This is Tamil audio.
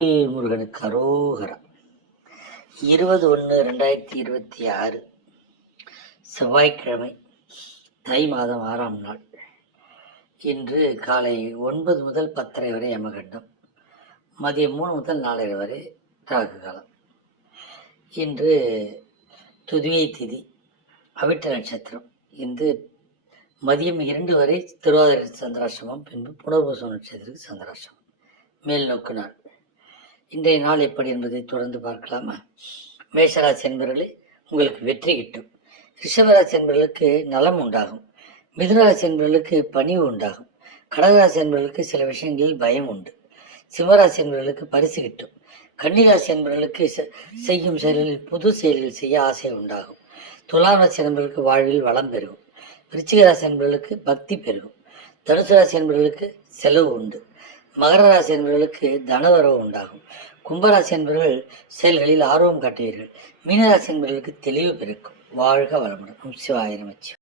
முருகனுக்கு அரோகரா. 20/1/2026 செவ்வாய்க்கிழமை, தை மாதம் 6ஆம் நாள். இன்று காலை 9 முதல் 10:30 வரை யமகண்டம், மதியம் 3 முதல் 4:30 வரை ராகு காலம். இன்று துதியை திதி, அவிட்ட நட்சத்திரம். இன்று மதியம் 2 வரை திருவாதிரை சந்திராசிரமம், பின்பு புனர்பூசம் நட்சத்திரத்துக்கு சந்திராசிரமம். மேல் நோக்கு நாள். இன்றைய நாள் எப்படி என்பதை தொடர்ந்து பார்க்கலாமா? மேஷராசி என்பவர்களே, உங்களுக்கு வெற்றி கிட்டும். ரிஷபராசி என்பவர்களுக்கு நலம் உண்டாகும். மிதுனராசி என்பவர்களுக்கு பணிவு உண்டாகும். கடகராசி என்பவர்களுக்கு சில விஷயங்களில் பயம் உண்டு. சிம்மராசி என்பவர்களுக்கு பரிசு கிட்டும். கன்னிராசி என்பவர்களுக்கு செய்யும் செயல்களில் புது செயல்கள் செய்ய ஆசை உண்டாகும். துலாம் ராசி என்பவர்களுக்கு வாழ்வில் வளம் பெருகும். விருச்சிக ராசி என்பவர்களுக்கு பக்தி பெருகும். தனுசு ராசி என்பவர்களுக்கு செலவு உண்டு. மகர ராசி என்பவர்களுக்கு தனவரவு உண்டாகும். கும்பராசி என்பவர்கள் செயல்களில் ஆர்வம் காட்டுவீர்கள். மீனராசி என்பவர்களுக்கு தெளிவு பிறக்கும். வாழ்க வளமுடன். சிவாய நமச்சிவாய.